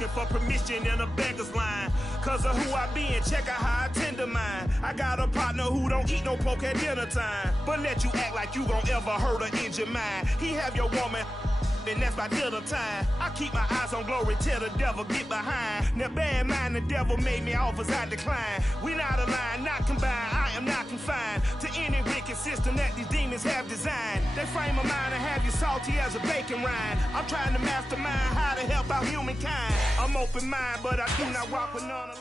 asking for permission in a beggar's line. Cause of who I be and check out how I tend to mine. I got a partner who don't eat no pork at dinner time, but let you act like you gon' ever hurt or injure mine. He have your woman, and that's by dinner time. I keep my eyes on glory till the devil get behind. Now bad mind, the devil made me offers I decline. We not aligned, not combined, I am not confined to any wicked system that these demons have designed. They frame a mind and have you salty as a bacon rind. I'm trying to mastermind how to help out humankind. I'm open mind, but I do not walk with none aligned.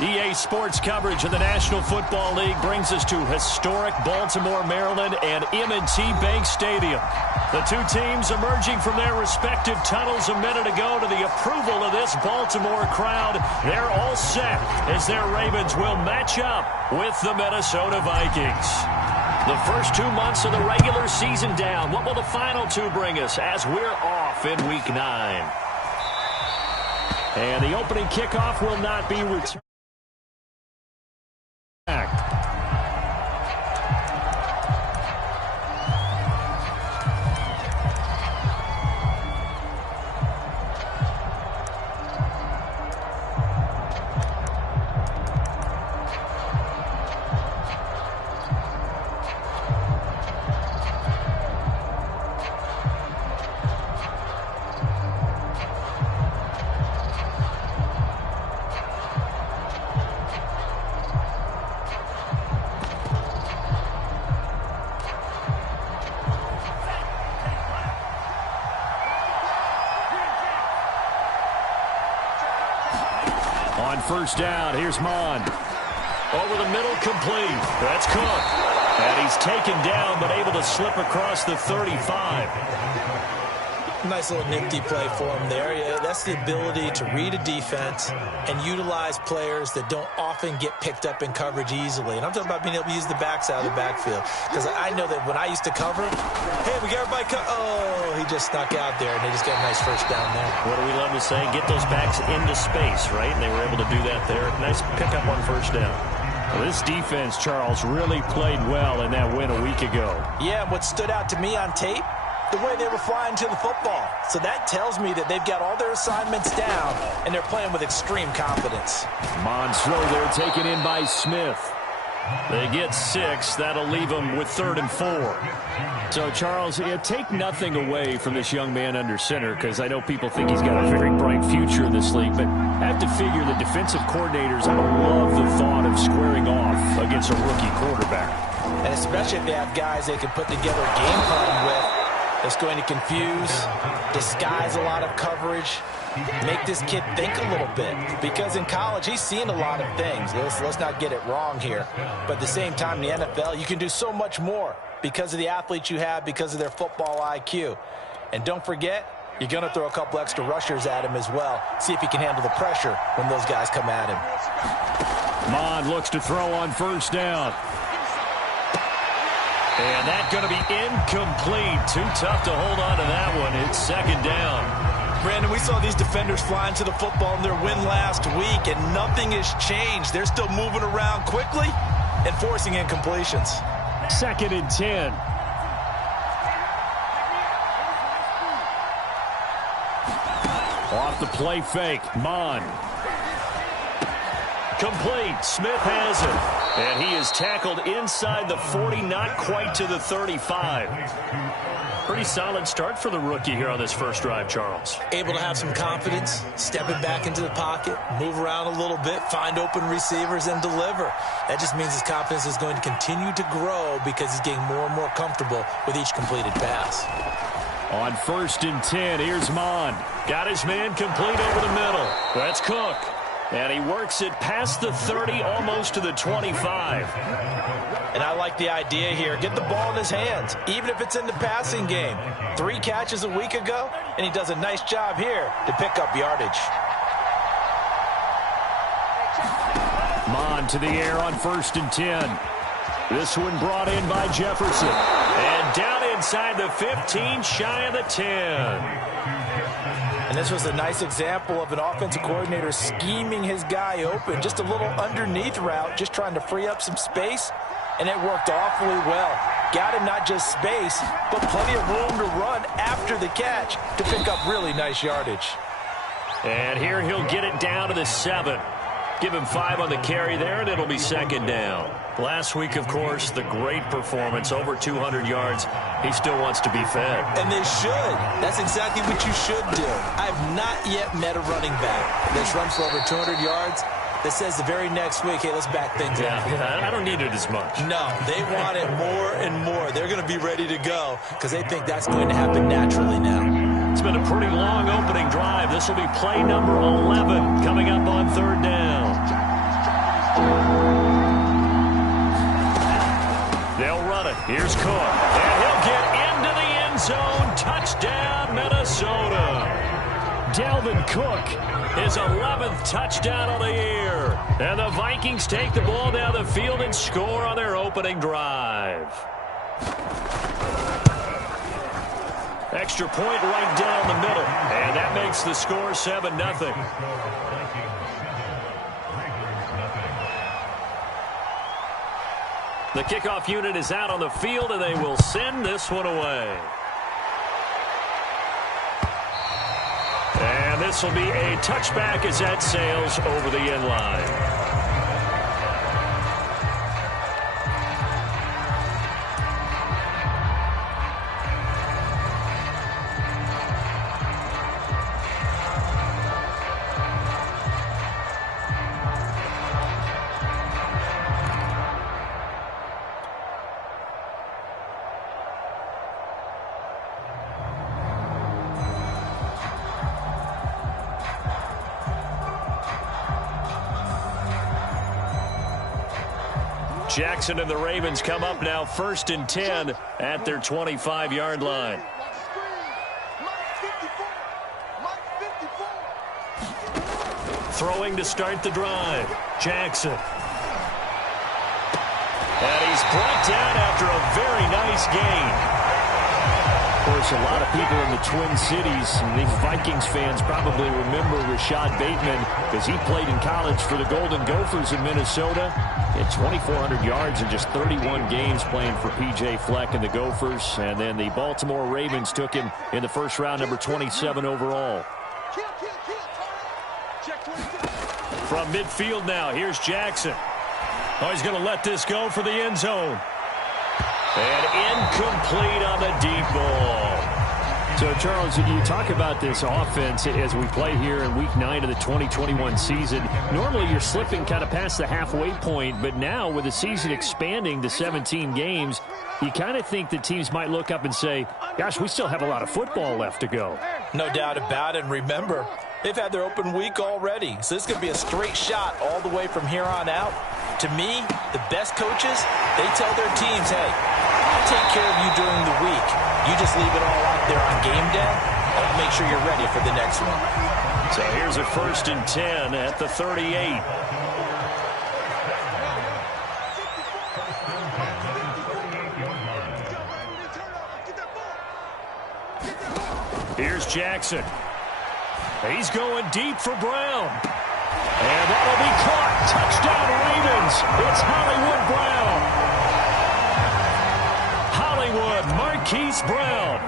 EA Sports coverage of the National Football League brings us to historic Baltimore, Maryland, and M&T Bank Stadium. The two teams emerging from their respective tunnels a minute ago to the approval of this Baltimore crowd. They're all set as their Ravens will match up with the Minnesota Vikings. The first 2 months of the regular season down. What will the final two bring us as we're off in Week 9? And the opening kickoff will not be returned. On first down, here's Mond. Over the middle, complete. That's Cook. And he's taken down, but able to slip across the 35. Nice little nifty play for him there. Yeah, that's the ability to read a defense and utilize players that don't often get picked up in coverage easily. And I'm talking about being able to use the backside of the backfield. Because I know that when I used to cover, hey, we got everybody oh, he just snuck out there, and they just got a nice first down there. What do we love to say? Get those backs into space, right? And they were able to do that there. Nice pickup on first down. Well, this defense, Charles, really played well in that win a week ago. Yeah, what stood out to me on tape, the way they were flying to the football. So that tells me that they've got all their assignments down, and they're playing with extreme confidence. Mons throw there taken in by Smith. They get 6. That'll leave them with 3rd and 4. So, Charles, take nothing away from this young man under center, because I know people think he's got a very bright future in this league, but I have to figure the defensive coordinators love the thought of squaring off against a rookie quarterback. And especially if they have guys they can put together a game plan with. It's going to confuse, disguise a lot of coverage, make this kid think a little bit. Because in college, he's seen a lot of things. Let's not get it wrong here. But at the same time, in the NFL, you can do so much more because of the athletes you have, because of their football IQ. And don't forget, you're going to throw a couple extra rushers at him as well. See if he can handle the pressure when those guys come at him. Mond looks to throw on first down. And that's going to be incomplete. Too tough to hold on to that one. It's second down. Brandon, we saw these defenders flying to the football in their win last week, and nothing has changed. They're still moving around quickly and forcing incompletions. 2nd and 10. Off the play fake. Mond. Complete. Smith has it. And he is tackled inside the 40, not quite to the 35. Pretty solid start for the rookie here on this first drive, Charles. Able to have some confidence, stepping back into the pocket, move around a little bit, find open receivers, and deliver. That just means his confidence is going to continue to grow because he's getting more and more comfortable with each completed pass. On 1st and 10, here's Mond. Got his man complete over the middle. That's Cook. And he works it past the 30, almost to the 25. And I like the idea here. Get the ball in his hands, even if it's in the passing game. 3 catches a week ago, and he does a nice job here to pick up yardage. Mond to the air on 1st and 10. This one brought in by Jefferson. And down inside the 15, shy of the 10. And this was a nice example of an offensive coordinator scheming his guy open. Just a little underneath route, just trying to free up some space. and it worked awfully well. Got him not just space, but plenty of room to run after the catch to pick up really nice yardage. And here he'll get it down to the 7. Give him 5 on the carry there, and it'll be second down. Last week, of course, the great performance, over 200 yards. He still wants to be fed. And they should. That's exactly what you should do. I've not yet met a running back that's run for over 200 yards that says the very next week, hey, let's back things up. Yeah, I don't need it as much. No, they want it more and more. They're going to be ready to go because they think that's going to happen naturally now. It's been a pretty long opening drive. This will be play number 11 coming up on third down. They'll run it. Here's Cook. And he'll get into the end zone. Touchdown, Minnesota. Dalvin Cook, his 11th touchdown of the year. And the Vikings take the ball down the field and score on their opening drive. Extra point right down the middle. And that makes the score 7-0. The kickoff unit is out on the field, and they will send this one away. And this will be a touchback as that sails over the end line. Jackson and the Ravens come up now 1st and 10 at their 25-yard line. Throwing to start the drive. Jackson. And he's brought down after a very nice gain. Of course, a lot of people in the Twin Cities, and these Vikings fans probably remember Rashad Bateman because he played in college for the Golden Gophers in Minnesota. He had 2,400 yards in just 31 games playing for P.J. Fleck and the Gophers. And then the Baltimore Ravens took him in the first round, number 27 overall. From midfield now, here's Jackson. Oh, he's going to let this go for the end zone. And incomplete on the deep ball. So, Charles, you talk about this offense as we play here in Week 9 of the 2021 season. Normally, you're slipping kind of past the halfway point, but now with the season expanding to 17 games, you kind of think that teams might look up and say, gosh, we still have a lot of football left to go. No doubt about it. And remember, they've had their open week already, so this could be a straight shot all the way from here on out. To me, the best coaches, they tell their teams, hey, I'll take care of you during the week. You just leave it all out there on game day, and I'll make sure you're ready for the next one. So here's a 1st and 10 at the 38. Here's Jackson. He's going deep for Brown. And that'll be caught. Touchdown Ravens. It's Hollywood Brown. Hollywood Marquise Brown.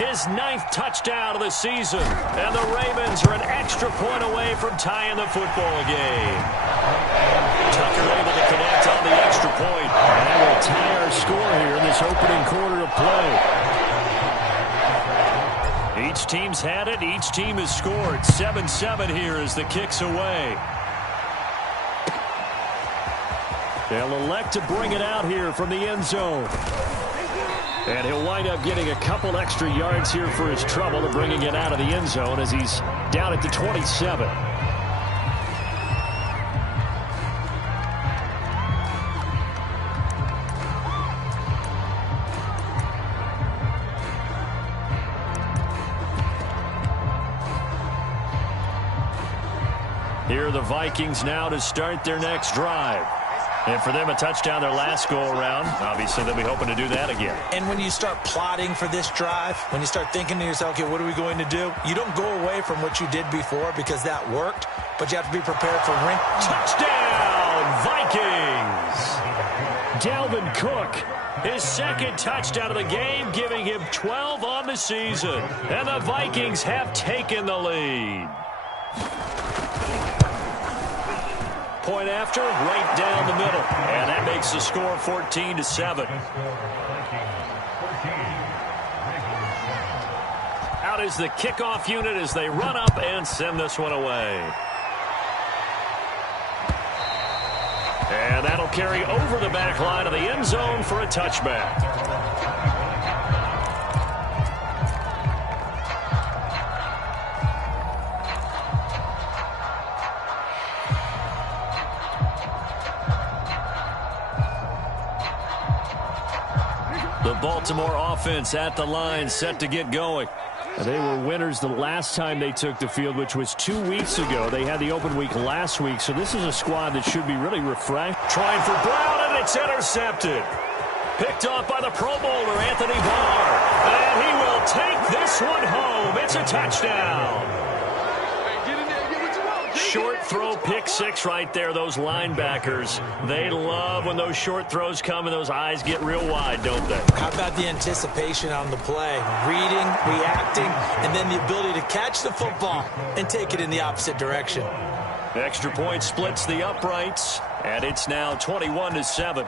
His 9th touchdown of the season. And the Ravens are an extra point away from tying the football game. Tucker able to connect on the extra point. And that will tie our score here in this opening quarter of play. Each team's had it. Each team has scored. 7-7 here as the kick's away. They'll elect to bring it out here from the end zone. And he'll wind up getting a couple extra yards here for his trouble of bringing it out of the end zone as he's down at the 27. Here are the Vikings now to start their next drive. And for them, a touchdown their last go-around. Obviously, they'll be hoping to do that again. And when you start plotting for this drive, when you start thinking to yourself, okay, what are we going to do? You don't go away from what you did before because that worked, but you have to be prepared for touchdown, Vikings! Dalvin Cook, his second touchdown of the game, giving him 12 on the season. And the Vikings have taken the lead. Point after, right down the middle. And that makes the score 14-7. Out is the kickoff unit as they run up and send this one away. And that'll carry over the back line of the end zone for a touchback. The Baltimore offense at the line, set to get going. They were winners the last time they took the field, which was 2 weeks ago. They had the open week last week, so this is a squad that should be really refreshed. Trying for Brown, and it's intercepted. Picked off by the Pro Bowler, Anthony Barr. And he will take this one home. It's a touchdown. Short throw, pick six right there. Those linebackers, they love when those short throws come and those eyes get real wide, don't they? How about the anticipation on the play? Reading, reacting, and then the ability to catch the football and take it in the opposite direction. Extra point splits the uprights, and it's now 21-7.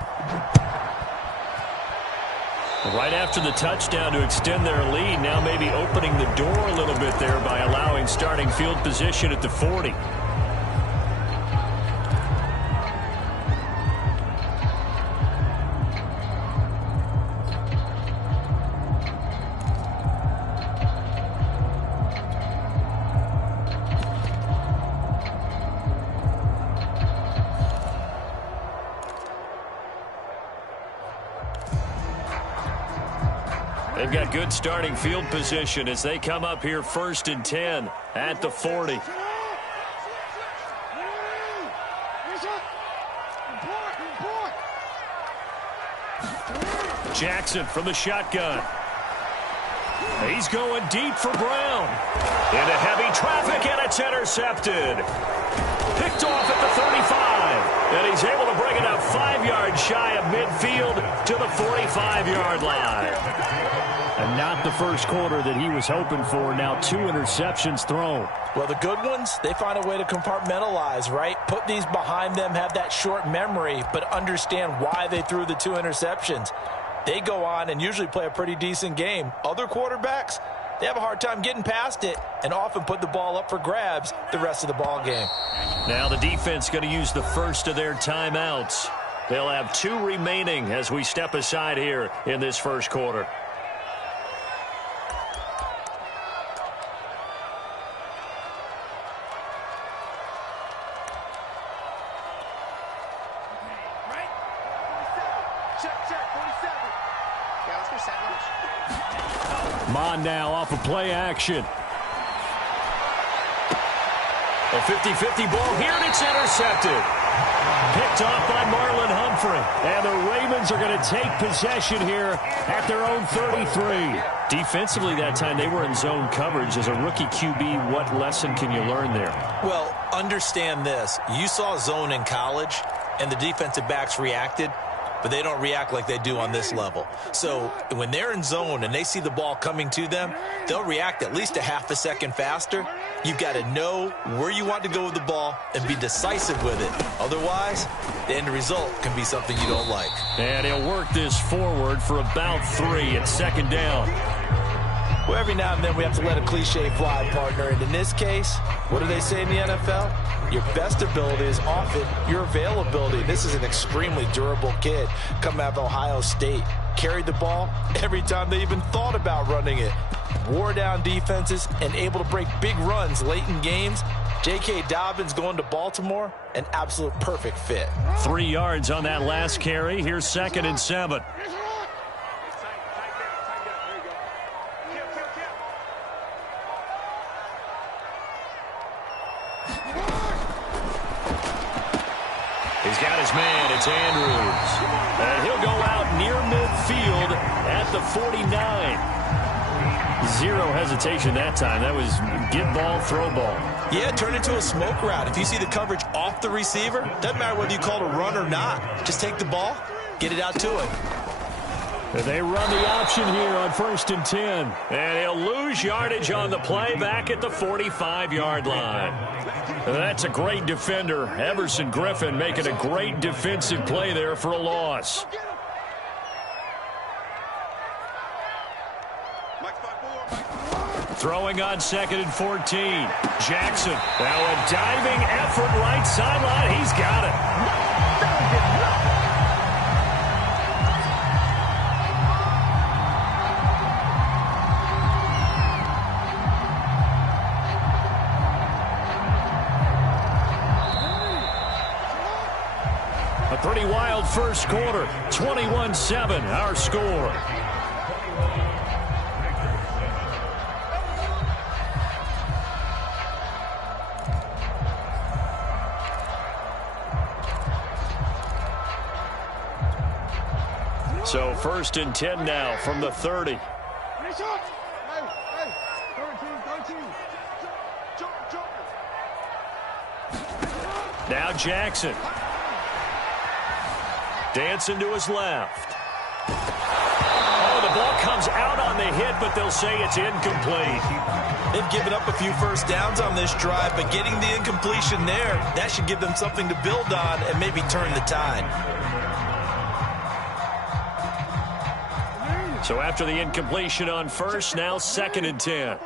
Right after the touchdown to extend their lead, now maybe opening the door a little bit there by allowing starting field position at the 40. They've got good starting field position as they come up here 1st and 10 at the 40. Jackson from the shotgun. He's going deep for Brown. Into heavy traffic, and it's intercepted. Picked off at the 35. And he's able to bring it up 5 yards shy of midfield to the 45-yard line. And not the first quarter that he was hoping for. Now 2 interceptions thrown. Well, the good ones, they find a way to compartmentalize, right? Put these behind them, have that short memory, but understand why they threw the 2 interceptions. They go on and usually play a pretty decent game. Other quarterbacks, they have a hard time getting past it and often put the ball up for grabs the rest of the ball game. Now the defense going to use the first of their timeouts. They'll have 2 remaining as we step aside here in this first quarter. Mon now off of play action. A 50-50 ball here, and it's intercepted. Picked off by Marlon Humphrey. And the Ravens are going to take possession here at their own 33. Defensively that time, they were in zone coverage. As a rookie QB, what lesson can you learn there? Well, understand this. You saw zone in college, and the defensive backs reacted, but they don't react like they do on this level. So when they're in zone and they see the ball coming to them, they'll react at least a half a second faster. You've got to know where you want to go with the ball and be decisive with it. Otherwise, the end result can be something you don't like. And he'll work this forward for about 3 at 2nd down. Well, every now and then we have to let a cliche fly, partner. And in this case, what do they say in the NFL? Your best ability is often your availability. This is an extremely durable kid coming out of Ohio State. Carried the ball every time they even thought about running it. Wore down defenses and able to break big runs late in games. J.K. Dobbins going to Baltimore, an absolute perfect fit. 3 yards on that last carry. Here's 2nd and 7. He's got his man. It's Andrews. And he'll go out near midfield at the 49. Zero hesitation that time. That was get ball, throw ball. Yeah, turn into a smoke route. If you see the coverage off the receiver, doesn't matter whether you call it a run or not. Just take the ball get it out to him. They run the option here on 1st and 10. And he'll lose yardage on the play back at the 45-yard line. That's a great defender. Everson Griffin making a great defensive play there for a loss. Throwing on 2nd and 14. Jackson. Now a diving effort right sideline. He's got it. A pretty wild first quarter. 21-7 our score. So 1st and 10 now from the 30. Now Jackson. Dancing to his left. Oh, the ball comes out on the hit, but they'll say it's incomplete. They've given up a few first downs on this drive, but getting the incompletion there, that should give them something to build on and maybe turn the tide. So after the incompletion on 1st, now 2nd and 10.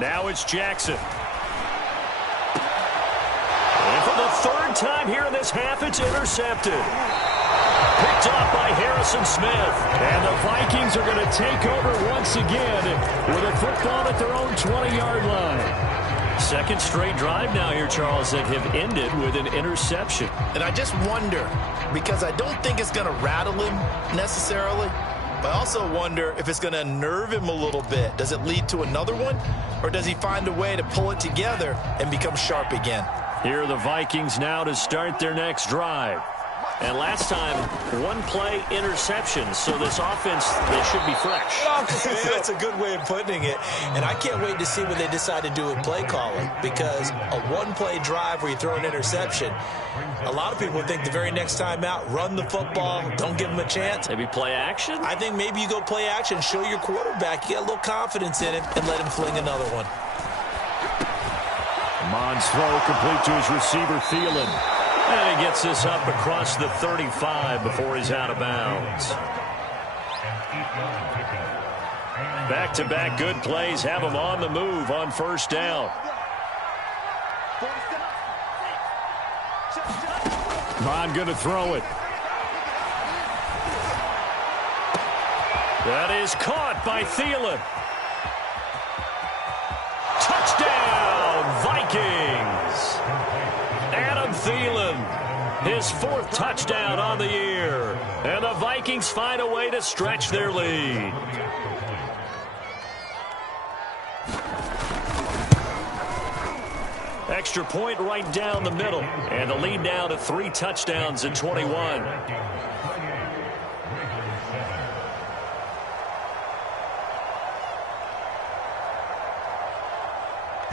Now it's Jackson. And for the 3rd time here in this half, it's intercepted. Picked off by Harrison Smith. And the Vikings are going to take over once again with a football at their own 20-yard line. 2nd straight drive now here, Charles, that have ended with an interception. And I just wonder, because I don't think it's going to rattle him necessarily, but I also wonder if it's going to unnerve him a little bit. Does it lead to another one? Or does he find a way to pull it together and become sharp again? Here are the Vikings now to start their next drive. And last time, 1-play interception. So this offense, they should be fresh. That's a good way of putting it. And I can't wait to see what they decide to do with play calling. Because a 1-play drive where you throw an interception, a lot of people think the very next time out, run the football, don't give them a chance. Maybe play action? I think maybe you go play action, show your quarterback, you get a little confidence in him, and let him fling another one. Mon's throw complete to his receiver, Thielen. And he gets this up across the 35 before he's out of bounds. Back-to-back good plays have him on the move on 1st down. Mon going to throw it. That is caught by Thielen. Touchdown, Vikings. Adam Thielen, his 4th touchdown on the year. And the Vikings find a way to stretch their lead. Extra point right down the middle. And the lead now to 3 touchdowns in 21.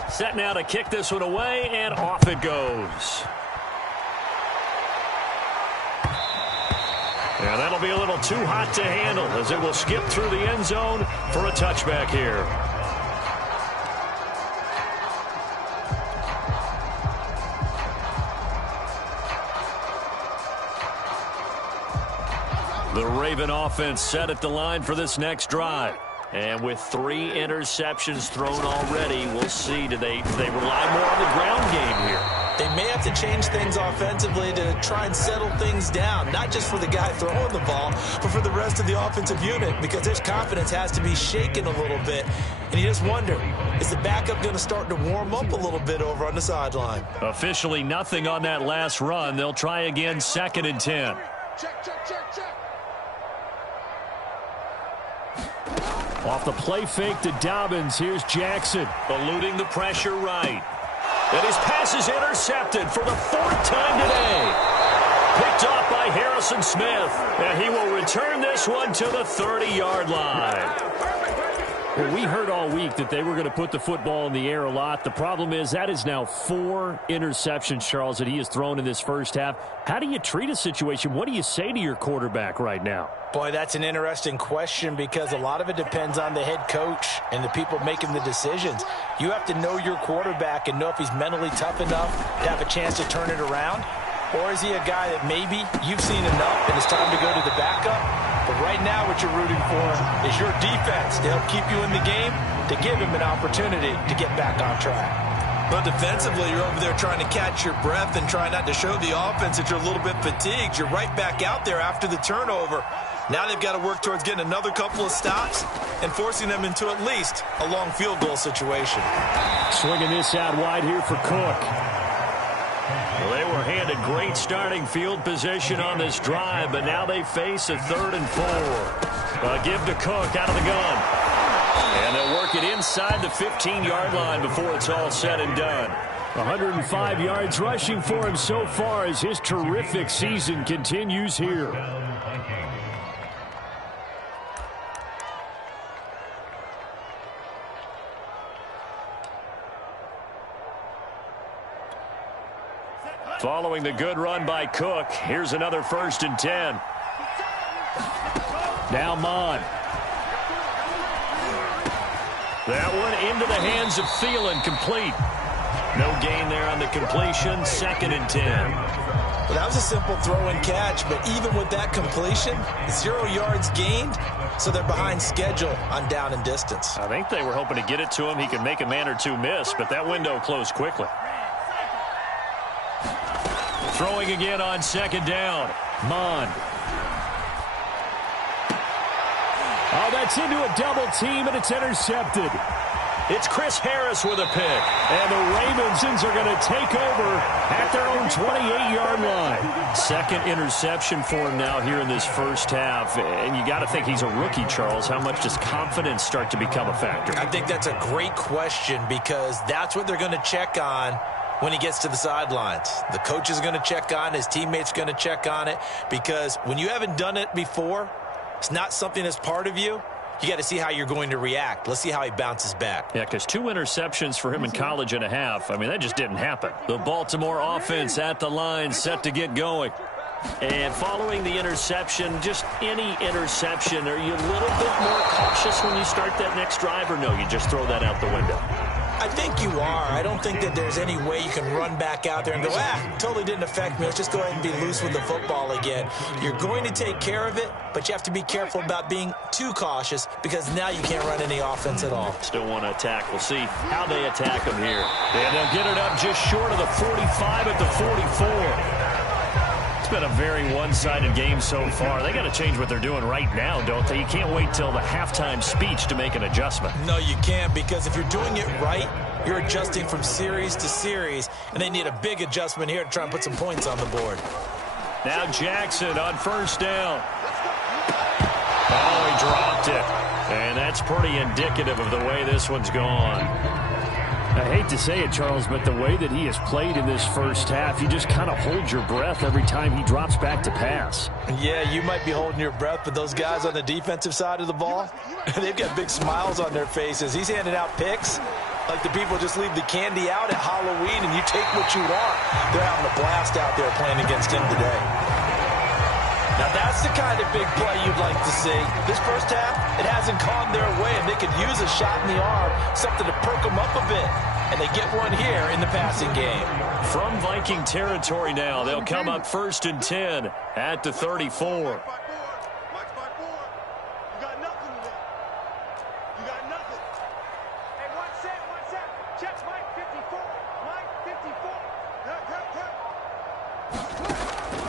Set now to kick this one away, and off it goes. Yeah, that'll be a little too hot to handle as it will skip through the end zone for a touchback here. The Raven offense set at the line for this next drive. And with 3 interceptions thrown already, we'll see. Do they rely more on the ground game here? They may have to change things offensively to try and settle things down, not just for the guy throwing the ball, but for the rest of the offensive unit, because their confidence has to be shaken a little bit. And you just wonder, is the backup going to start to warm up a little bit over on the sideline? Officially nothing on that last run. They'll try again 2nd and 10. Check. Off the play fake to Dobbins, here's Jackson. Eluding the pressure right. And his pass is intercepted for the 4th time today. picked off by Harrison Smith. And he will return this one to the 30-yard line. Well, we heard all week that they were going to put the football in the air a lot. The problem is that is now 4 interceptions, Charles, that he has thrown in this first half. How do you treat a situation? What do you say to your quarterback right now? Boy, that's an interesting question because a lot of it depends on the head coach and the people making the decisions. You have to know your quarterback and know if he's mentally tough enough to have a chance to turn it around. Or is he a guy that maybe you've seen enough and it's time to go to the backup? But right now what you're rooting for is your defense to help keep you in the game, to give him an opportunity to get back on track. But defensively, you're over there trying to catch your breath and try not to show the offense that you're a little bit fatigued. You're right back out there after the turnover. Now they've got to work towards getting another couple of stops and forcing them into at least a long field goal situation. Swinging this out wide here for Cook. Well, they were handed great starting field position on this drive, but now they face a 3rd and 4. Give to Cook out of the gun. And they'll work it inside the 15-yard line before it's all said and done. 105 yards rushing for him so far as his terrific season continues here. Following the good run by Cook, here's another 1st and 10. Now Mon. That one into the hands of Thielen, complete. No gain there on the completion, 2nd and 10. Well, that was a simple throw and catch, but even with that completion, 0 yards gained, so they're behind schedule on down and distance. I think they were hoping to get it to him. He could make a man or two miss, but that window closed quickly. Throwing again on 2nd down. Mon. Oh, that's into a double team, and it's intercepted. It's Chris Harris with a pick. And the Ravens are going to take over at their own 28-yard line. 2nd interception for him now here in this first half. And you got to think he's a rookie, Charles. How much does confidence start to become a factor? I think that's a great question because that's what they're going to check on when he gets to the sidelines. The coach is going to check on it. His teammates are going to check on it because when you haven't done it before, it's not something that's part of you. You got to see how you're going to react. Let's see how he bounces back. Yeah, because 2 interceptions for him in college and a half. I mean, that just didn't happen. The Baltimore offense at the line, set to get going. And following the interception, just any interception, are you a little bit more cautious when you start that next drive, or no, you just throw that out the window? I think you are. I don't think that there's any way you can run back out there and go, totally didn't affect me. Let's just go ahead and be loose with the football again. You're going to take care of it, but you have to be careful about being too cautious because now you can't run any offense at all. Still want to attack. We'll see how they attack him here. And they'll get it up just short of the 45 at the 44. It's been a very one-sided game so far. They got to change what they're doing right now, don't they? You can't wait till the halftime speech to make an adjustment. No, you can't, because if you're doing it right, you're adjusting from series to series, and they need a big adjustment here to try and put some points on the board. Now Jackson on 1st down. Oh, he dropped it. And that's pretty indicative of the way this one's gone. I hate to say it, Charles, but the way that he has played in this first half, you just kind of hold your breath every time he drops back to pass. Yeah, you might be holding your breath, but those guys on the defensive side of the ball, they've got big smiles on their faces. He's handing out picks like the people just leave the candy out at Halloween and you take what you want. They're having a blast out there playing against him today. Now, that's the kind of big play you'd like to see. This first half, it hasn't gone their way, and they could use a shot in the arm, something to perk them up a bit. And they get one here in the passing game. From Viking territory now, they'll come up 1st and 10 at the 34.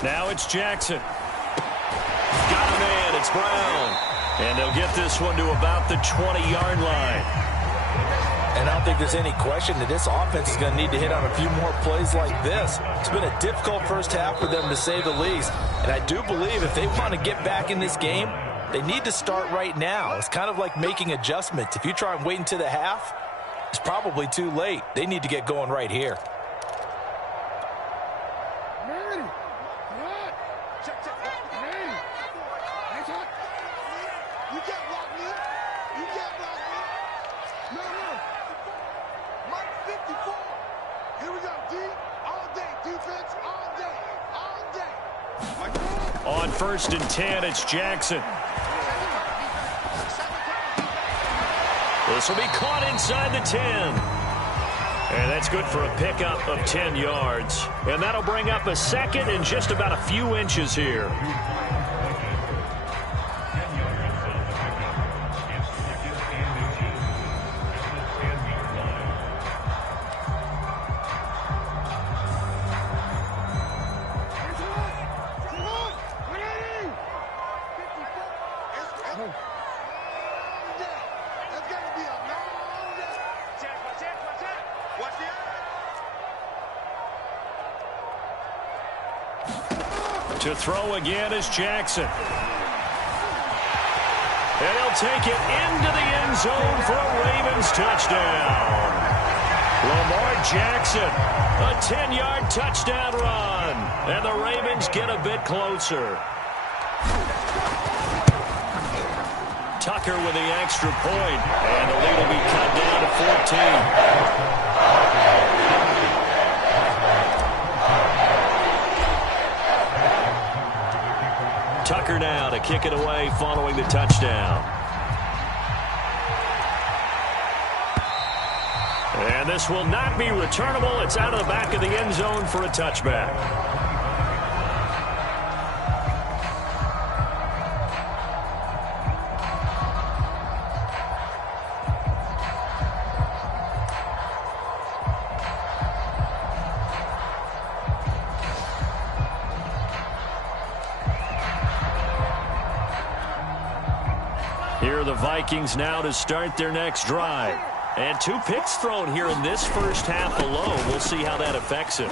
Now it's Jackson. Got a man, it's Brown. And they'll get this one to about the 20-yard line. And I don't think there's any question that this offense is going to need to hit on a few more plays like this. It's been a difficult first half for them, to say the least. And I do believe if they want to get back in this game, they need to start right now. It's kind of like making adjustments. If you try and wait until the half, it's probably too late. They need to get going right here. On 1st and 10, it's Jackson. This will be caught inside the 10. And that's good for a pickup of 10 yards. And that'll bring up a second and just about a few inches here. To throw again is Jackson. And he'll take it into the end zone for a Ravens touchdown. Lamar Jackson, a 10-yard touchdown run. And the Ravens get a bit closer. Tucker with the extra point. And the lead will be cut down to 14. Tucker now to kick it away following the touchdown. And this will not be returnable. It's out of the back of the end zone for a touchback. Here are the Vikings now to start their next drive. And 2 picks thrown here in this first half alone. We'll see how that affects him.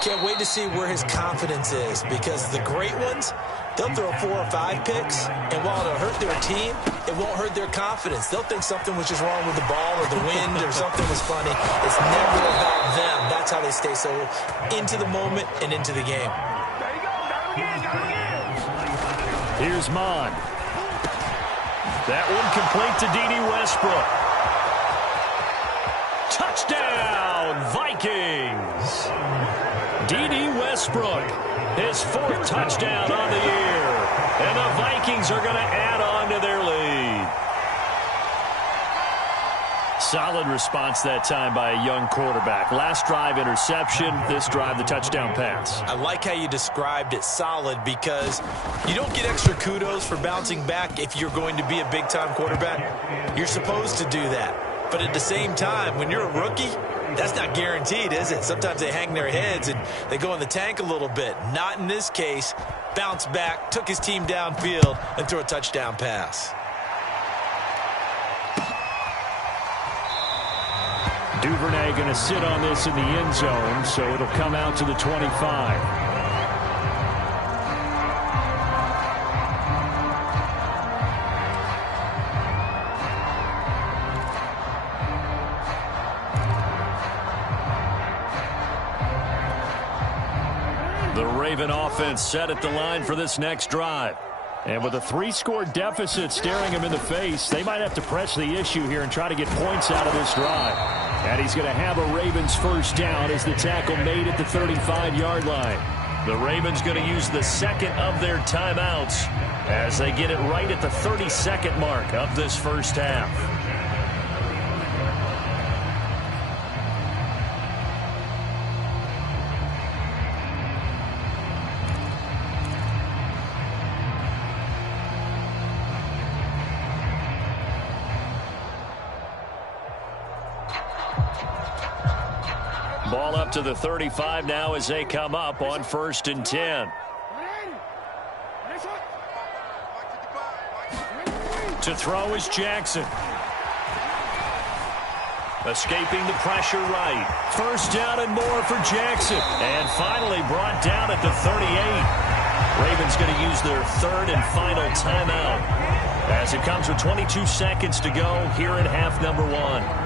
Can't wait to see where his confidence is, because the great ones, they'll throw 4 or 5 picks, and while it'll hurt their team, it won't hurt their confidence. They'll think something was just wrong with the ball or the wind or something was funny. It's never about them. That's how they stay so into the moment and into the game. Here's Mond. That one complete to D.D. Westbrook. Touchdown, Vikings! D.D. Westbrook, his 4th touchdown on the year. And the Vikings are going to add on to their lead. Solid response that time by a young quarterback. Last drive, interception. This drive, the touchdown pass. I like how you described it, solid, because you don't get extra kudos for bouncing back if you're going to be a big-time quarterback. You're supposed to do that. But at the same time, when you're a rookie, that's not guaranteed, is it? Sometimes they hang their heads and they go in the tank a little bit. Not in this case. Bounced back, took his team downfield, and threw a touchdown pass. Duvernay going to sit on this in the end zone, so it'll come out to the 25. The Raven offense set at the line for this next drive. And with a 3-score deficit staring him in the face, they might have to press the issue here and try to get points out of this drive. And he's going to have a Ravens first down as the tackle made at the 35-yard line. The Ravens going to use the second of their timeouts as they get it right at the 32nd mark of this first half. Ball up to the 35 now as they come up on 1st and 10. To throw is Jackson. Escaping the pressure right. First down and more for Jackson. And finally brought down at the 38. Ravens going to use their 3rd and final timeout as it comes with 22 seconds to go here in half number 1.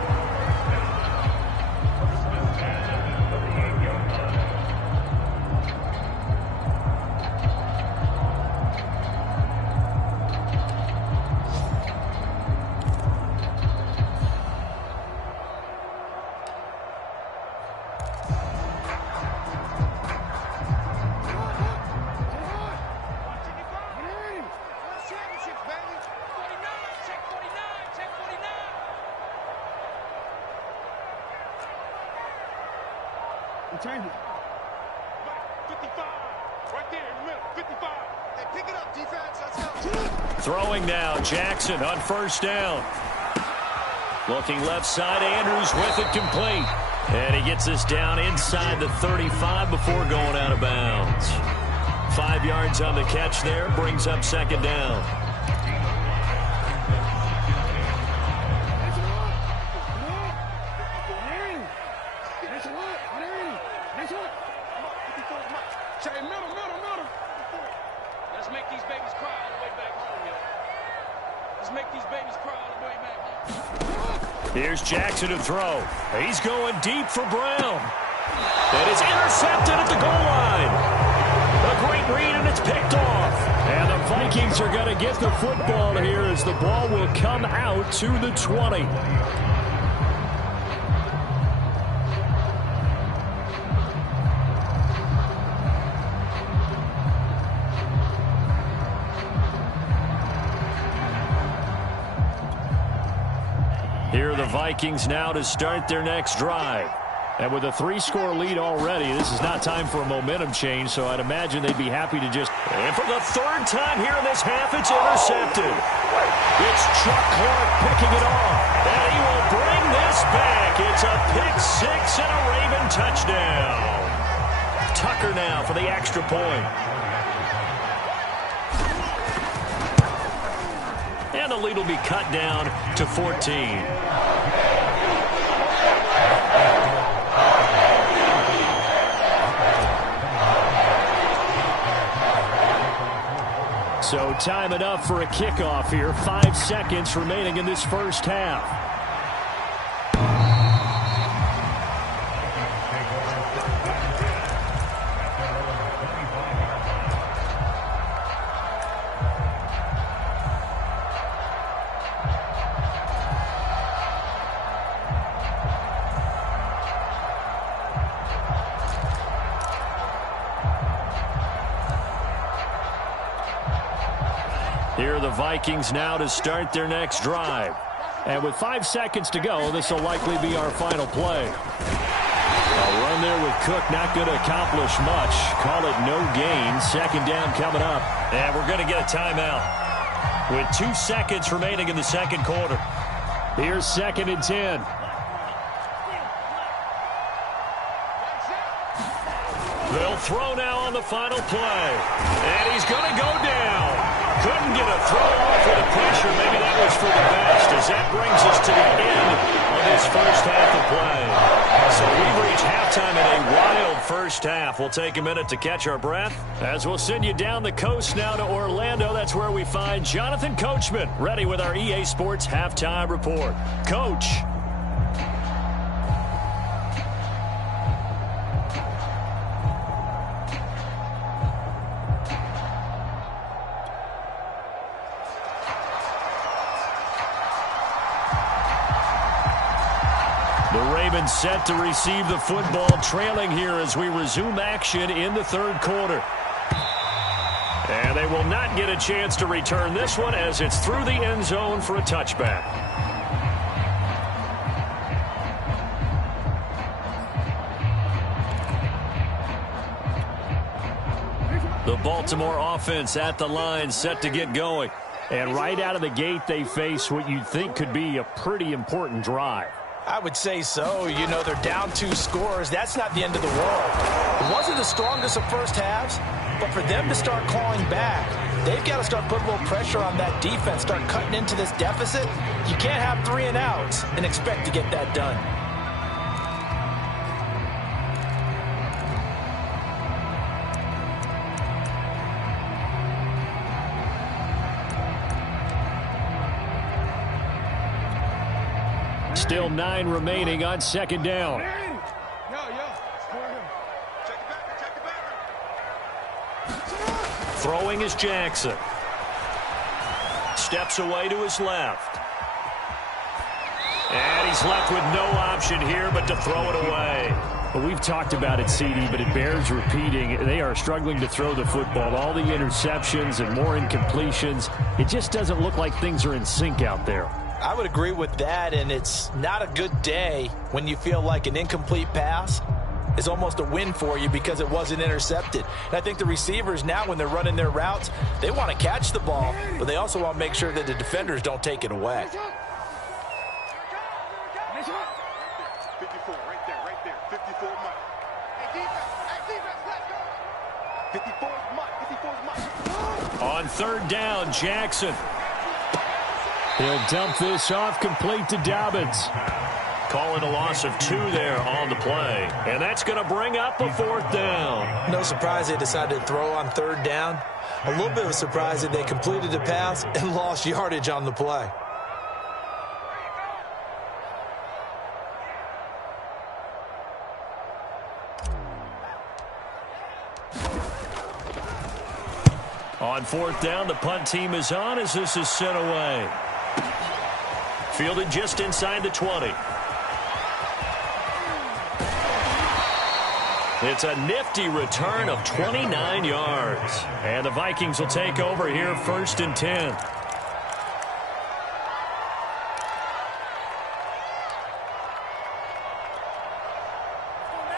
Change it. 55. Right there in the middle. 55. Hey, pick it up, defense. Let's go. Throwing now, Jackson on first down. Looking left side, Andrews with it complete. And he gets us down inside the 35 before going out of bounds. 5 yards on the catch there, brings up second down. Let's make these babies cry all the way back home, yo. Let's make these babies cry all the way back home. Here's Jackson to throw. He's going deep for Brown. That is intercepted at the goal line. A great read, and it's picked off. And the Vikings are going to get the football here as the ball will come out to the 20. Here are the Vikings now to start their next drive. And with a 3-score lead already, this is not time for a momentum change, so I'd imagine they'd be happy to just... And for the third time here in this half, it's intercepted. It's Chuck Clark picking it off. And he will bring this back. It's a pick-6 and a Raven touchdown. Tucker now for the extra point. And the lead will be cut down to 14. So time enough for a kickoff here. 5 seconds remaining in this first half. Here are the Vikings now to start their next drive. And with 5 seconds to go, this will likely be our final play. A run there with Cook, not going to accomplish much. Call it no gain. Second down coming up. And we're going to get a timeout with 2 seconds remaining in the second quarter. Here's 2nd and 10. They'll throw now on the final play. And he's going to go down. Couldn't get a throw off with the pressure. Maybe that was for the best, as that brings us to the end of this first half of play. So we've reached halftime in a wild first half. We'll take a minute to catch our breath as we'll send you down the coast now to Orlando. That's where we find Jonathan Coachman, ready with our EA Sports Halftime Report. Coach. Set to receive the football, trailing here as we resume action in the third quarter. And they will not get a chance to return this one as it's through the end zone for a touchback. The Baltimore offense at the line, set to get going. And right out of the gate, they face what you'd think could be a pretty important drive. I would say so. You know, they're down 2 scores. That's not the end of the world. It wasn't the strongest of first halves, but for them to start clawing back, they've got to start putting a little pressure on that defense, start cutting into this deficit. You can't have 3 and outs and expect to get that done. Still 9 remaining on second down. Throwing is Jackson. Steps away to his left. And he's left with no option here but to throw it away. Well, we've talked about it, CD, but it bears repeating. They are struggling to throw the football. All the interceptions and more incompletions. It just doesn't look like things are in sync out there. I would agree with that, and it's not a good day when you feel like an incomplete pass is almost a win for you because it wasn't intercepted. And I think the receivers now, when they're running their routes, they want to catch the ball, but they also want to make sure that the defenders don't take it away. 54, right there. 54 Mike. Hey, defense, let's go. 54's Mike. On third down, Jackson. He'll dump this off complete to Dobbins. Calling a loss of 2 there on the play. And that's going to bring up a 4th down. No surprise they decided to throw on third down. A little bit of a surprise that they completed the pass and lost yardage on the play. On 4th down, the punt team is on as this is sent away. Fielded just inside the 20. It's a nifty return of 29 yards. And the Vikings will take over here 1st and 10.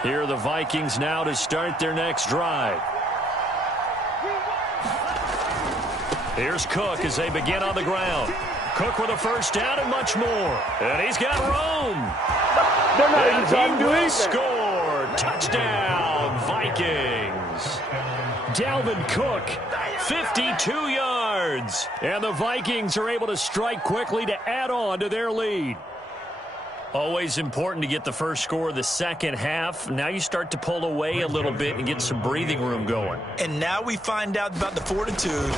Here are the Vikings now to start their next drive. Here's Cook as they begin on the ground. Cook with a 1st down and much more. And he's got room. They're not and even trying he to do will anything. score. Touchdown, Vikings. Dalvin Cook, 52 yards. And the Vikings are able to strike quickly to add on to their lead. Always important to get the first score of the second half. Now you start to pull away a little bit and get some breathing room going. And now we find out about the fortitude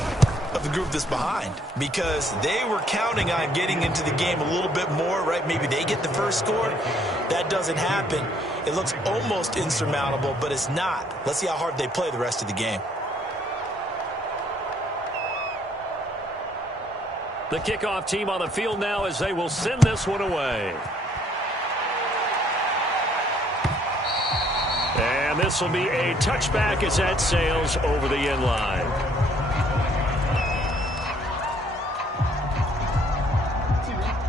of the group that's behind, because they were counting on getting into the game a little bit more, right? Maybe they get the first score. That doesn't happen. It looks almost insurmountable, but it's not. Let's see how hard they play the rest of the game. The kickoff team on the field now as they will send this one away. And this will be a touchback as that sails over the end line.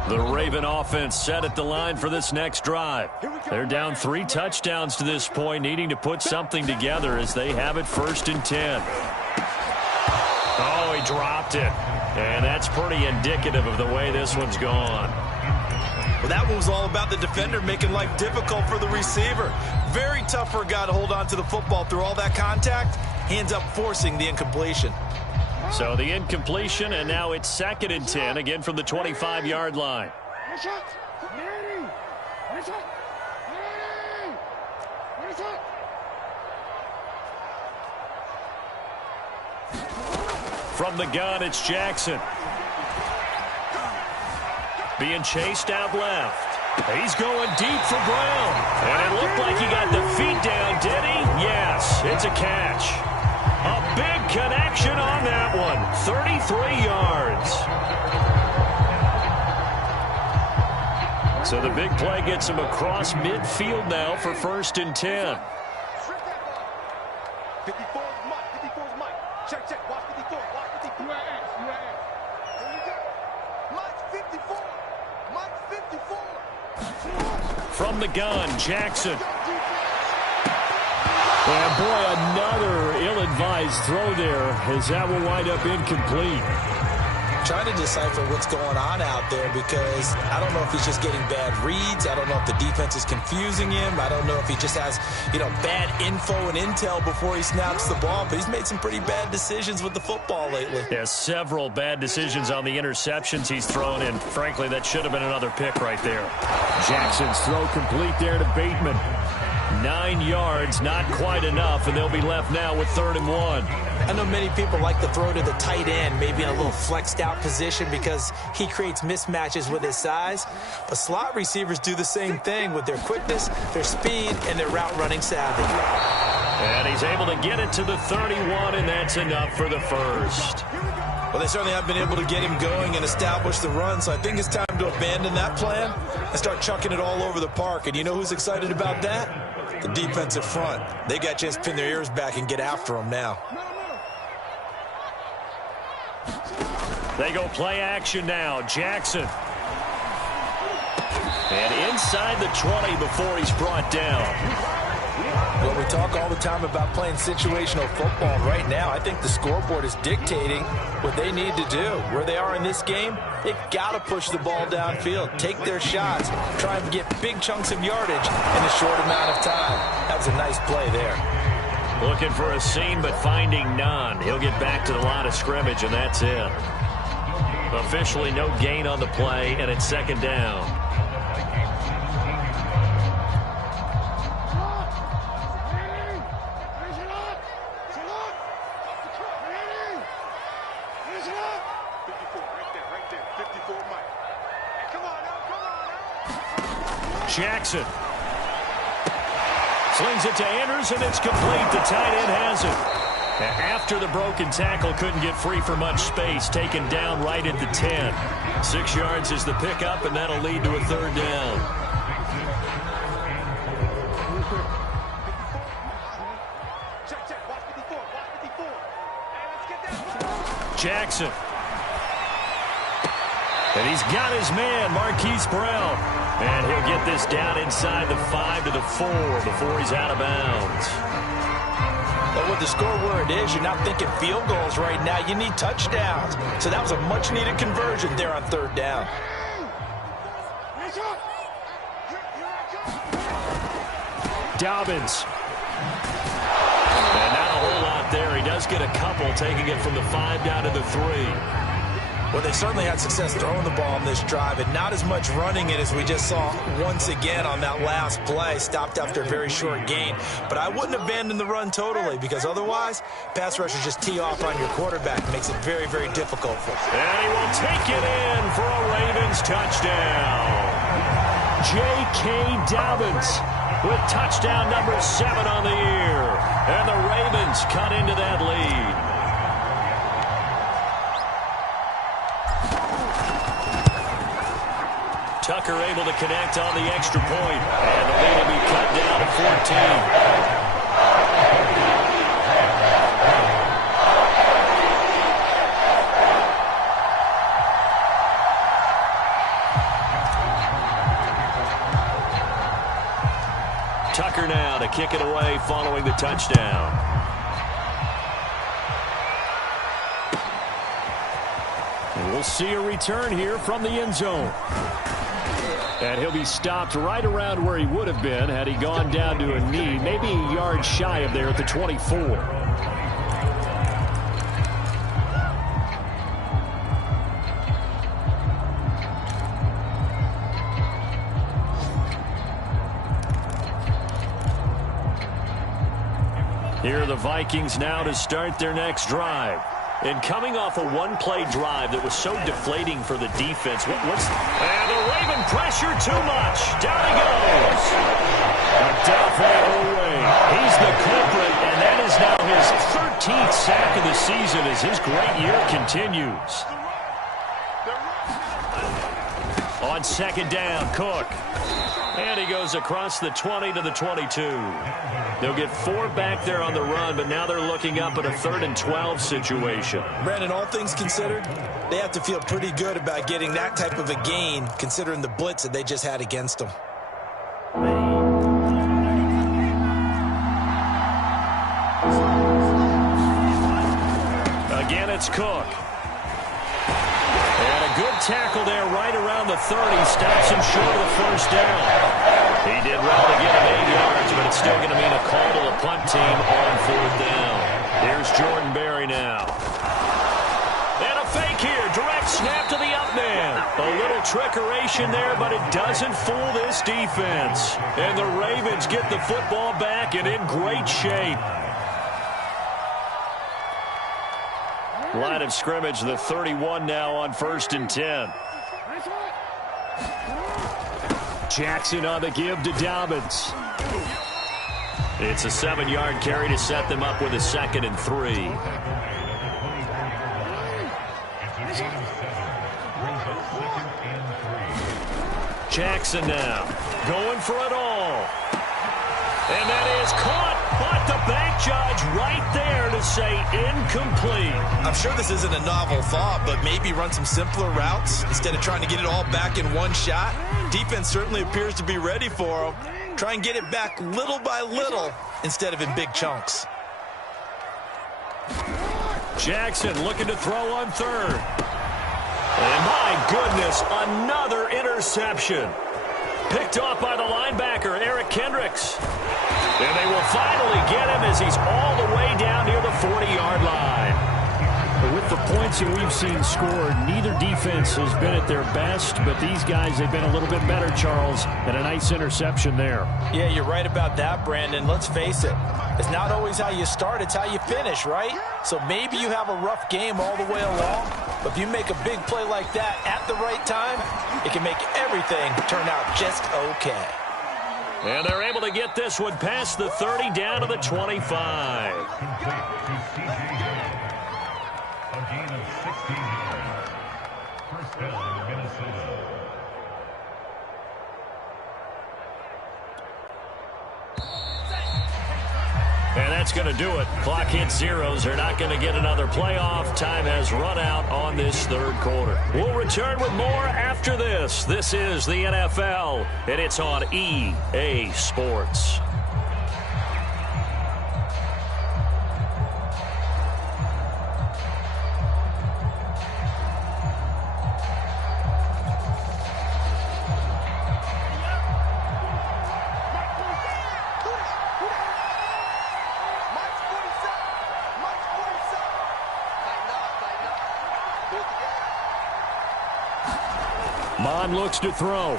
The Raven offense set at the line for this next drive. They're down 3 touchdowns to this point, needing to put something together as they have it 1st and 10. Oh, he dropped it. And that's pretty indicative of the way this one's gone. Well, that one was all about the defender making life difficult for the receiver. Very tough for a guy to hold on to the football through all that contact. He ends up forcing the incompletion. So the incompletion, and now it's 2nd and 10, again from the 25-yard line. From the gun, it's Jackson. Being chased out left. He's going deep for Brown. And it looked like he got the feet down, did he? Yes, it's a catch. A big connection on that one. 33 yards. So the big play gets him across midfield now for 1st and 10. 54's Mike. Check. Watch 54. Here you go. Mike 54. From the gun, Jackson. And boy, another ill-advised throw there as that will wind up incomplete. Trying to decipher what's going on out there, because I don't know if he's just getting bad reads. I don't know if the defense is confusing him. I don't know if he just has, bad info and intel before he snaps the ball. But he's made some pretty bad decisions with the football lately. Yeah, several bad decisions on the interceptions he's thrown in. Frankly, that should have been another pick right there. Jackson's throw complete there to Bateman. 9 yards, not quite enough, and they'll be left now with 3rd and 1. I know many people like to throw to the tight end, maybe in a little flexed out position because he creates mismatches with his size. But slot receivers do the same thing with their quickness, their speed, and their route running savvy. And he's able to get it to the 31, and that's enough for the first. Well, they certainly have been able to get him going and establish the run, so I think it's time to abandon that plan and start chucking it all over the park. And you know who's excited about that? The defensive front. They got a chance to pin their ears back and get after him now. They go play action now. Jackson. And inside the 20 before he's brought down. Well, we talk all the time about playing situational football. Right now, I think the scoreboard is dictating what they need to do. Where they are in this game, they've got to push the ball downfield, take their shots, try and get big chunks of yardage in a short amount of time. That was a nice play there. Looking for a seam, but finding none. He'll get back to the line of scrimmage, and that's it. Officially no gain on the play, and it's second down. Jackson slings it to Anderson. It's complete. The tight end has it. After the broken tackle, couldn't get free for much space. Taken down right at the 10. 6 yards is the pickup, and that'll lead to a third down. Jackson. And he's got his man, Marquise Brown. And he'll get this down inside the 5 to the 4 before he's out of bounds. But with the score where it is, you're not thinking field goals right now. You need touchdowns. So that was a much-needed conversion there on third down. Dobbins. And not a whole lot there. He does get a couple, taking it from the 5 down to the 3. Well, they certainly had success throwing the ball on this drive, and not as much running it as we just saw once again on that last play. Stopped after a very short gain. But I wouldn't abandon the run totally, because otherwise, pass rushers just tee off on your quarterback. It makes it very, very difficult for him. And he will take it in for a Ravens touchdown. J.K. Dobbins with touchdown number 7 on the year. And the Ravens cut into that lead. Tucker able to connect on the extra point. And the lead will be cut down to 14. Tucker now to kick it away following the touchdown. And we'll see a return here from the end zone. And he'll be stopped right around where he would have been had he gone down to a knee, maybe a yard shy of there at the 24. Here are the Vikings now to start their next drive. And coming off a one-play drive that was so deflating for the defense, and the Raven pressure too much. Down he goes. Adolfo away. He's the culprit, and that is now his 13th sack of the season as his great year continues. On second down, Cook. And he goes across the 20 to the 22. They'll get 4 back there on the run, but now they're looking up at a 3rd and 12 situation. Brandon, all things considered, they have to feel pretty good about getting that type of a gain, considering the blitz that they just had against them. Again, it's Cook. And a good tackle there right around the 30. Stops him short of the first down. He did well to get him 8 yards, but it's still going to mean a call to the punt team on 4th down. Here's Jordan Berry now. And a fake here. Direct snap to the up man. A little trickeration there, but it doesn't fool this defense. And the Ravens get the football back and in great shape. Line of scrimmage, the 31 now on 1st and 10. Jackson on the give to Dobbins. It's a 7-yard carry to set them up with a 2nd and 3. Jackson now going for it all. And that is caught, but the bank judge right there to say incomplete. I'm sure this isn't a novel thought, but maybe run some simpler routes instead of trying to get it all back in one shot. Defense certainly appears to be ready for him. Try and get it back little by little instead of in big chunks. Jackson looking to throw on third. And my goodness, another interception. Picked off by the linebacker, Eric Kendricks. And they will finally get him as he's all the way down near the 40-yard line. But with the points that we've seen scored, neither defense has been at their best, but these guys, they've been a little bit better, Charles, and a nice interception there. Yeah, you're right about that, Brandon. Let's face it. It's not always how you start, it's how you finish, right? So maybe you have a rough game all the way along, but if you make a big play like that at the right time, it can make everything turn out just okay. And they're able to get this one past the 30 down to the 25. A gain of 16 yards. First down, Minnesota. And that's going to do it. Clock hits zeros. They're not going to get another playoff. Time has run out on this third quarter. We'll return with more after this. This is the NFL, and it's on EA Sports. Mon looks to throw.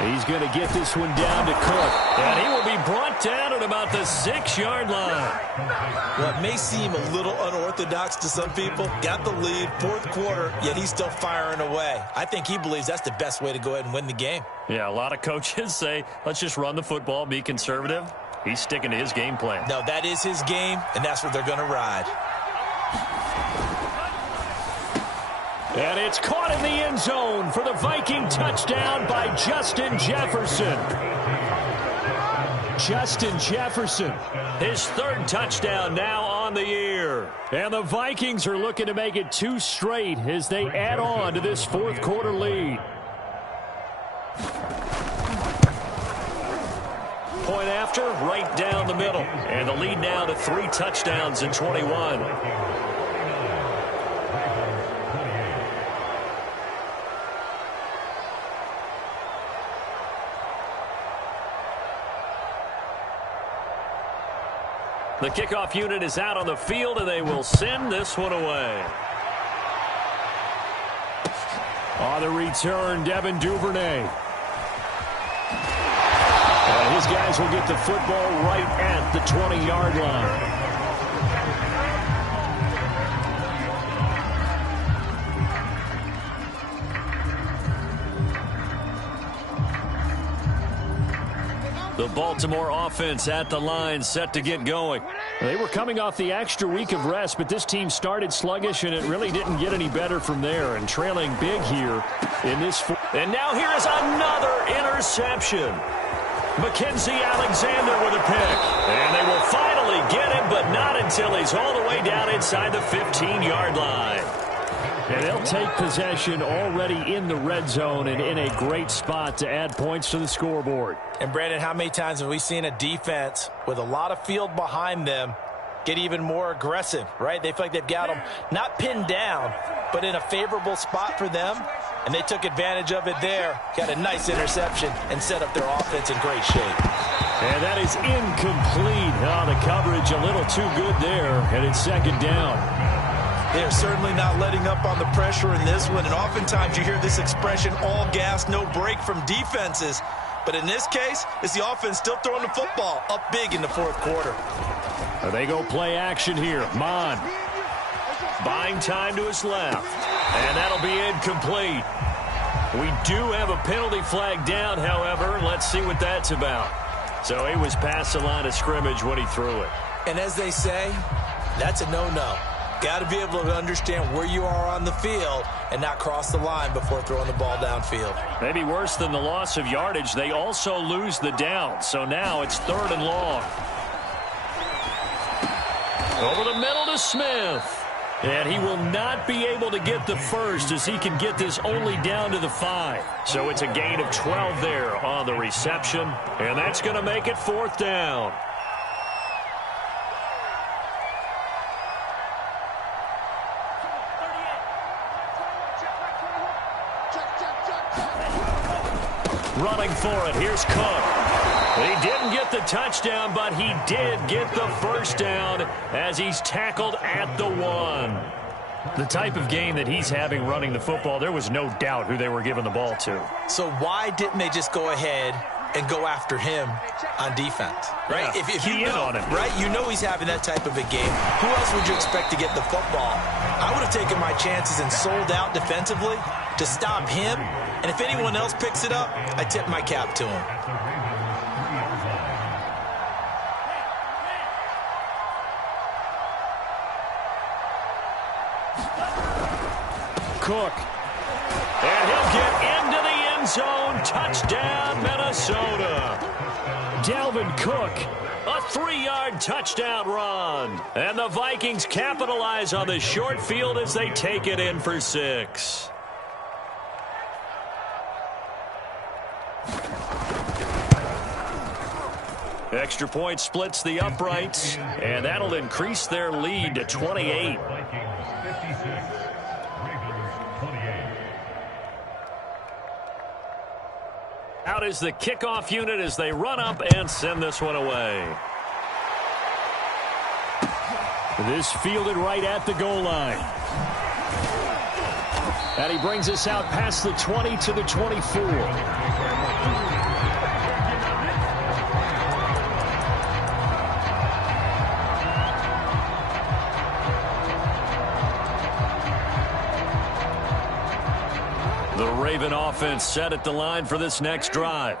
He's going to get this one down to Cook. And he will be brought down at about the 6-yard line. Well, it may seem a little unorthodox to some people. Got the lead, fourth quarter, yet he's still firing away. I think he believes that's the best way to go ahead and win the game. Yeah, a lot of coaches say, let's just run the football, be conservative. He's sticking to his game plan. No, that is his game, and that's what they're going to ride. And it's caught in the end zone for the Viking touchdown by Justin Jefferson. Justin Jefferson, his third touchdown now on the year. And the Vikings are looking to make it 2 straight as they add on to this fourth quarter lead. Point after, right down the middle. And the lead now to 3 touchdowns in 21. The kickoff unit is out on the field, and they will send this one away. On the return, Devin Duvernay. And his guys will get the football right at the 20-yard line. The Baltimore offense at the line, set to get going. They were coming off the extra week of rest, but this team started sluggish, and it really didn't get any better from there. And trailing big here in this. And now here is another interception. Mackenzie Alexander with a pick. And they will finally get him, but not until he's all the way down inside the 15-yard line. And they'll take possession already in the red zone and in a great spot to add points to the scoreboard. And, Brandon, how many times have we seen a defense with a lot of field behind them get even more aggressive, right? They feel like they've got them not pinned down, but in a favorable spot for them, and they took advantage of it there. Got a nice interception and set up their offense in great shape. And that is incomplete. Oh, the coverage a little too good there, and it's second down. They are certainly not letting up on the pressure in this one, and oftentimes you hear this expression, all gas, no break from defenses. But in this case, it's the offense still throwing the football up big in the fourth quarter. They go play action here. Mon. Buying time to his left. And that'll be incomplete. We do have a penalty flag down, however. Let's see what that's about. So he was past the line of scrimmage when he threw it. And as they say, that's a no-no. Got to be able to understand where you are on the field and not cross the line before throwing the ball downfield. Maybe worse than the loss of yardage, they also lose the down. So now it's 3rd and long. Over the middle to Smith. And he will not be able to get the first as he can get this only down to the 5. So it's a gain of 12 there on the reception. And that's going to make it 4th down. Running for it, here's Cook. He didn't get the touchdown, but he did get the first down as he's tackled at the 1. The type of game that he's having running the football, there was no doubt who they were giving the ball to. So why didn't they just go ahead and go after him on defense? Right? Yeah, if you know, on him. Right? You know he's having that type of a game. Who else would you expect to get the football? I would have taken my chances and sold out defensively to stop him. And if anyone else picks it up, I tip my cap to him. Cook. And he'll get into the end zone. Touchdown, Minnesota. Dalvin Cook, a 3-yard touchdown run. And the Vikings capitalize on the short field as they take it in for 6. Extra point splits the uprights, and that'll increase their lead to 28. Out is the kickoff unit as they run up and send this one away. This fielded right at the goal line. And he brings us out past the 20 to the 24. The Raven offense set at the line for this next drive.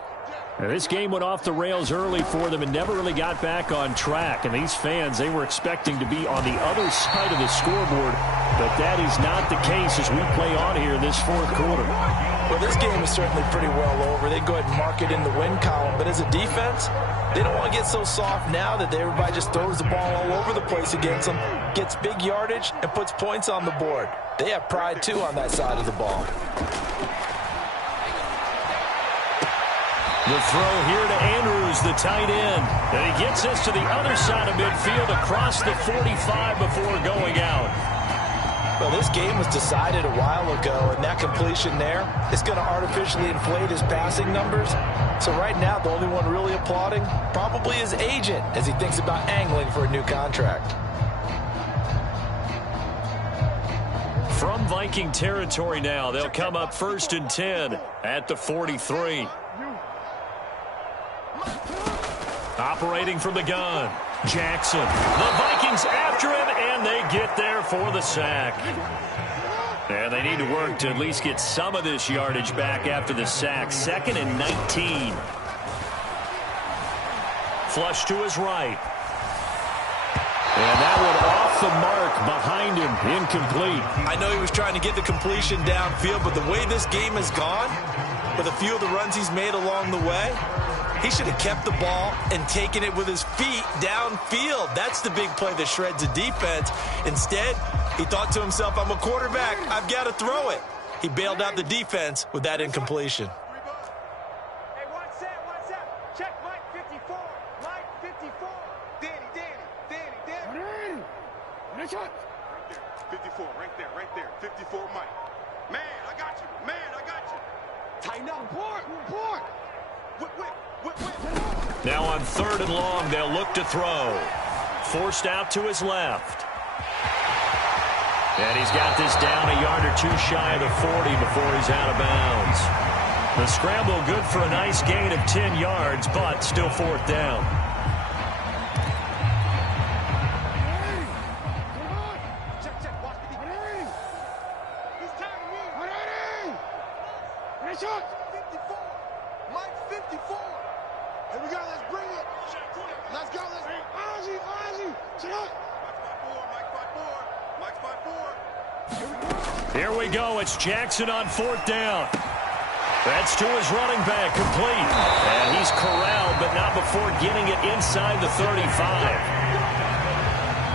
Now, this game went off the rails early for them and never really got back on track. And these fans, they were expecting to be on the other side of the scoreboard, but that is not the case as we play on here in this 4th quarter. Well, this game is certainly pretty well over. They go ahead and mark it in the win column. But as a defense, they don't want to get so soft now that everybody just throws the ball all over the place against them, gets big yardage, and puts points on the board. They have pride, too, on that side of the ball. The throw here to Andrews, the tight end. And he gets us to the other side of midfield across the 45 before going out. Well, this game was decided a while ago, and that completion there is going to artificially inflate his passing numbers. So right now, the only one really applauding probably his agent as he thinks about angling for a new contract. From Viking territory now, they'll come up 1st and 10 at the 43. Operating from the gun, Jackson. The Vikings after him, and they get there for the sack. And they need to work to at least get some of this yardage back after the sack. 2nd and 19. Flush to his right. And that one off the mark behind him, incomplete. I know he was trying to get the completion downfield, but the way this game has gone, with a few of the runs he's made along the way, he should have kept the ball and taken it with his feet downfield. That's the big play that shreds a defense. Instead, he thought to himself, I'm a quarterback, I've got to throw it. He bailed out the defense with that incompletion. Hey, one set. Check Mike 54. Mike 54. Danny. Nice shot. Right there. 54, right there. 54, Mike. Man, I got you. Tighten up. Report. Whip. Now on 3rd and long, they'll look to throw. Forced out to his left. And he's got this down a yard or 2 shy of the 40 before he's out of bounds. The scramble good for a nice gain of 10 yards, but still 4th down. Check. Watch the defense. He's tagging me. Nice shot. 54. Mike 54. Here we go. Let's bring it. Let's go. Ozzy. Shut up. Mike 54. Mike's by 4. Here we go. It's Jackson on 4th down. That's to his running back, complete. And he's corralled, but not before getting it inside the 35.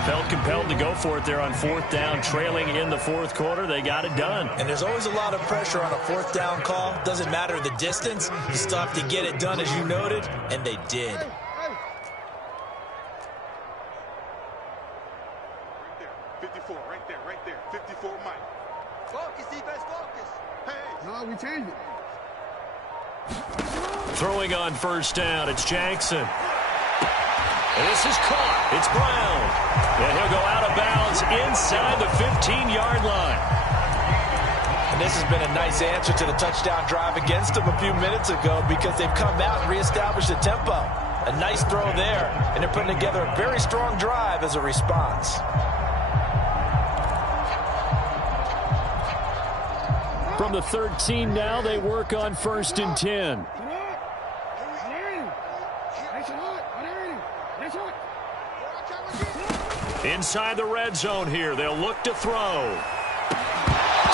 Felt compelled to go for it there on 4th down, trailing in the 4th quarter. They got it done. And there's always a lot of pressure on a 4th down call. Doesn't matter the distance. You still have to get it done, as you noted, and they did. Right there. 54, right there. 54, Mike. Focus, defense, focus. Hey. No, we changed it. Throwing on 1st down, it's Jackson. And this is caught. It's Brown. And he'll go out of bounds inside the 15-yard line. And this has been a nice answer to the touchdown drive against them a few minutes ago because they've come out and reestablished the tempo. A nice throw there, and they're putting together a very strong drive as a response. From the 13 now, they work on 1st and 10. Inside the red zone here. They'll look to throw.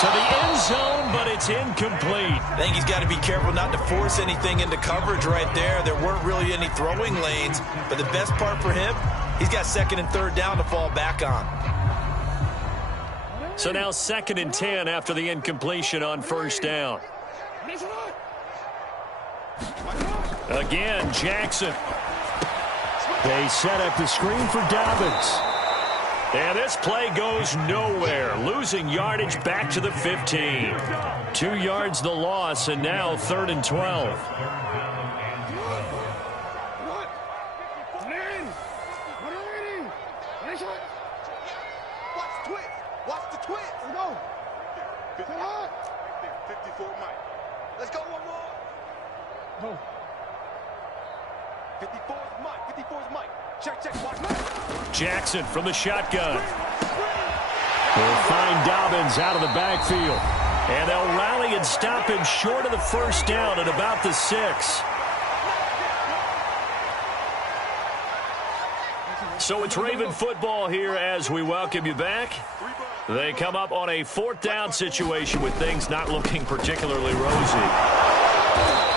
To the end zone, but it's incomplete. I think he's got to be careful not to force anything into coverage right there. There weren't really any throwing lanes, but the best part for him, he's got 2nd and 3rd down to fall back on. So now 2nd and 10 after the incompletion on 1st down. Again, Jackson. They set up the screen for Dobbins. And this play goes nowhere. Losing yardage back to the 15. 2 yards the loss, and now 3rd and 12. Watch the twist. Let's go. 54, Mike. Let's go one more. Go. 54 is Mike. 54 is Mike. Check. Watch Mike. Jackson from the shotgun. They'll find Dobbins out of the backfield. And they'll rally and stop him short of the 1st down at about the 6. So it's Raven football here as we welcome you back. They come up on a 4th down situation with things not looking particularly rosy.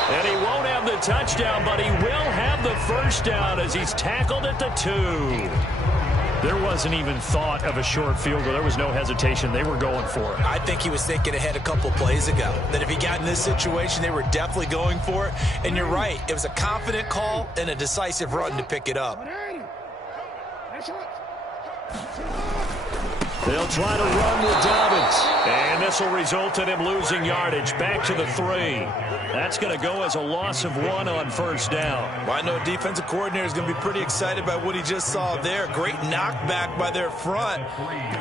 And he won't have the touchdown, but he will have the 1st down as he's tackled at the 2. There wasn't even thought of a short field goal. There was no hesitation. They were going for it. I think he was thinking ahead a couple plays ago. That if he got in this situation, they were definitely going for it. And you're right. It was a confident call and a decisive run to pick it up. They'll try to run with Dobbins. And this will result in him losing yardage back to the 3. That's going to go as a loss of 1 on 1st down. Well, I know defensive coordinator is going to be pretty excited by what he just saw there. Great knockback by their front.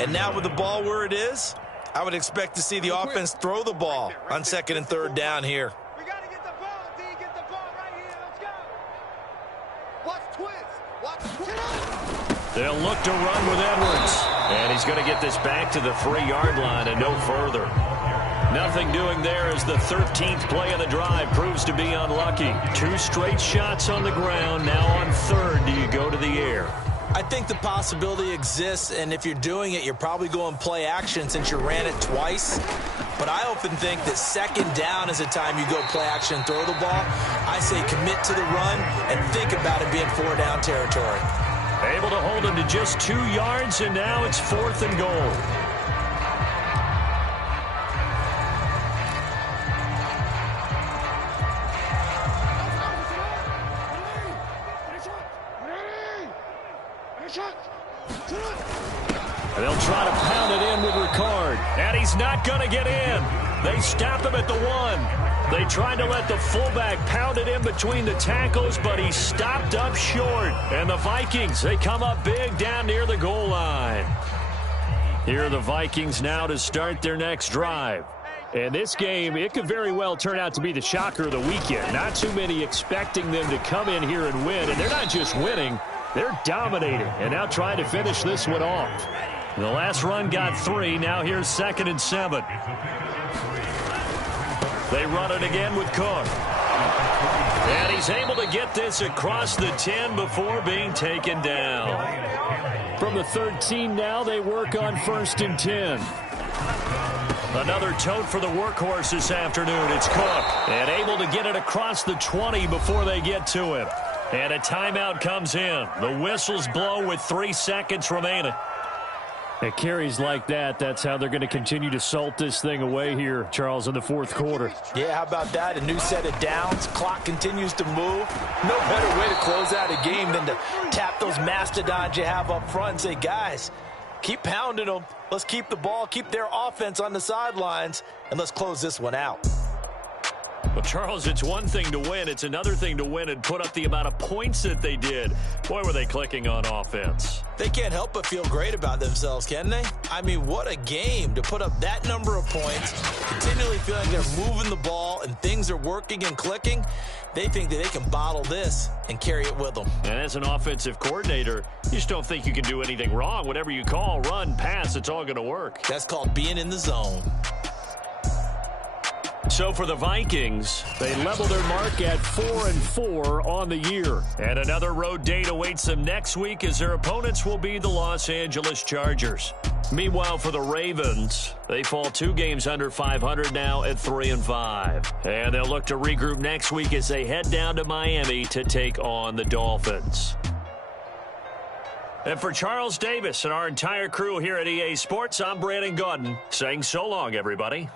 And now with the ball where it is, I would expect to see the offense throw the ball on 2nd and 3rd down here. We got to get the ball, D. Get the ball right here. Let's go. Watch twist. Watch twist. They'll look to run with Edwards. And he's going to get this back to the 3-yard line and no further. Nothing doing there as the 13th play of the drive proves to be unlucky. 2 straight shots on the ground. Now on 3rd, do you go to the air? I think the possibility exists, and if you're doing it, you're probably going play action since you ran it twice. But I often think that 2nd down is the time you go play action and throw the ball. I say commit to the run and think about it being 4-down territory. Able to hold him to just 2 yards, and now it's 4th and goal. And they'll try to pound it in with Ricard. And he's not going to get in. They stop him at the 1. They tried to let the fullback pound it in between the tackles, but he stopped up short. And the Vikings, they come up big down near the goal line. Here are the Vikings now to start their next drive. And this game, it could very well turn out to be the shocker of the weekend. Not too many expecting them to come in here and win. And they're not just winning, they're dominating. And now trying to finish this one off. The last run got 3. Now here's 2nd and 7. They run it again with Cook. And he's He's able to get this across the 10 before being taken down. From the 13 now, they work on 1st and 10. Another tote for the workhorse this afternoon. It's Cook. And able to get it across the 20 before they get to him. And a timeout comes in. The whistles blow with 3 seconds remaining. At carries like that, that's how they're going to continue to salt this thing away here, Charles, in the 4th quarter. Yeah, how about that? A new set of downs. Clock continues to move. No better way to close out a game than to tap those mastodons you have up front and say, guys, keep pounding them. Let's keep the ball, keep their offense on the sidelines, and let's close this one out. Well, Charles, it's one thing to win. It's another thing to win and put up the amount of points that they did. Boy, were they clicking on offense. They can't help but feel great about themselves, can they? I mean, what a game to put up that number of points, continually feeling they're moving the ball and things are working and clicking. They think that they can bottle this and carry it with them. And as an offensive coordinator, you just don't think you can do anything wrong. Whatever you call, run, pass, it's all going to work. That's called being in the zone. So for the Vikings, they level their mark at 4-4 on the year. And another road date awaits them next week as their opponents will be the Los Angeles Chargers. Meanwhile, for the Ravens, they fall 2 games under 500 now at 3-5. And they'll look to regroup next week as they head down to Miami to take on the Dolphins. And for Charles Davis and our entire crew here at EA Sports, I'm Brandon Gaudin saying so long, everybody.